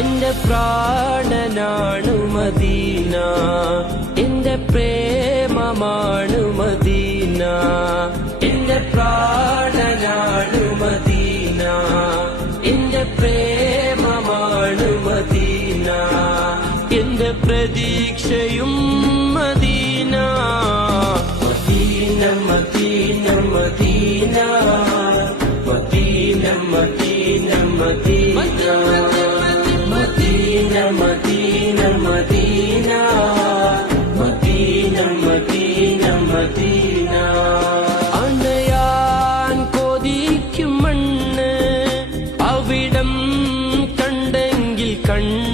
എന്റെ പ്രാണനാണു മദീന, എന്റെ പ്രേമമാണു മദീന. എന്റെ പ്രാണനാണു മദീന, എന്റെ പ്രേമമാണു മദീന. എന്റെ പ്രതീക്ഷയും Medina. Medina Medina Medina Medina Medina Medina Medina Medina Medina Medina Medina Medina. അണയാൻ കൊതിക്കും മണ്ണ് അവിടം കണ്ടെങ്കിൽ കണ്ണ്